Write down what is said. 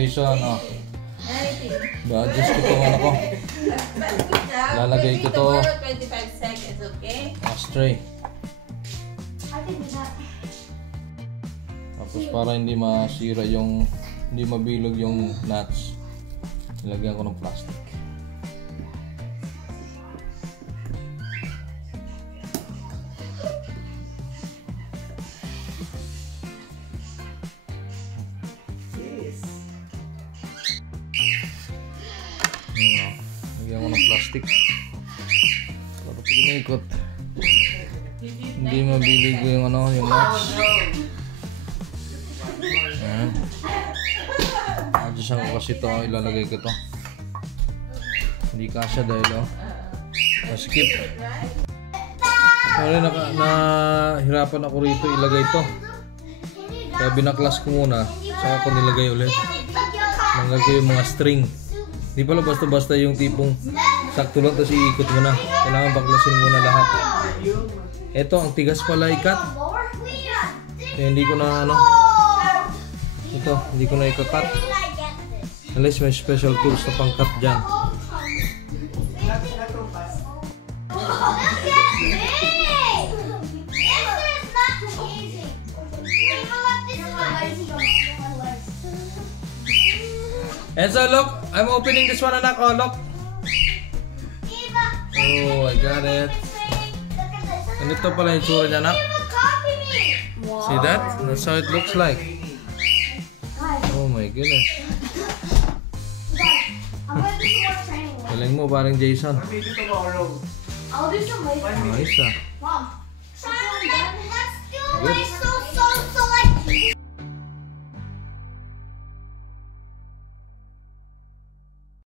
Jason, oh. I-adjust ko itong ano ko. Lalagay ko to 25 seconds, okay? ashtray. Tapos para hindi masira yung, hindi mabilog yung nuts, nilagyan ko ng plastic. Lagyan ko ng plastic para pag inaikot hindi mabilig yung ano, yung nuts. Ayan. Adjustan ko kasi ito, ilalagay ko ito. Hindi kasya dahil skip. Sorry, nahirapan ako rito ilagay ito. Kaya binaklas ko muna, saka ko nilagay ulit. Nilagay yung mga string. Di pala basta-basta yung tipong sakto lang tapos iikot mo na. Kailangan baklasin muna lahat. Ito, ang tigas pala ikat. Kaya hindi ko na ano. Ito, hindi ko na ikakat. Unless may special tools na pang-cut dyan. Enzo, look! I'm opening this one, anak. Oh, look! Oh, I got it. Ganito pala yung tsura niya, anak. See that? That's how it looks like. Oh my goodness. Galing mo, parang Jason. I'll do some later. Nice, ah. Mom. Good.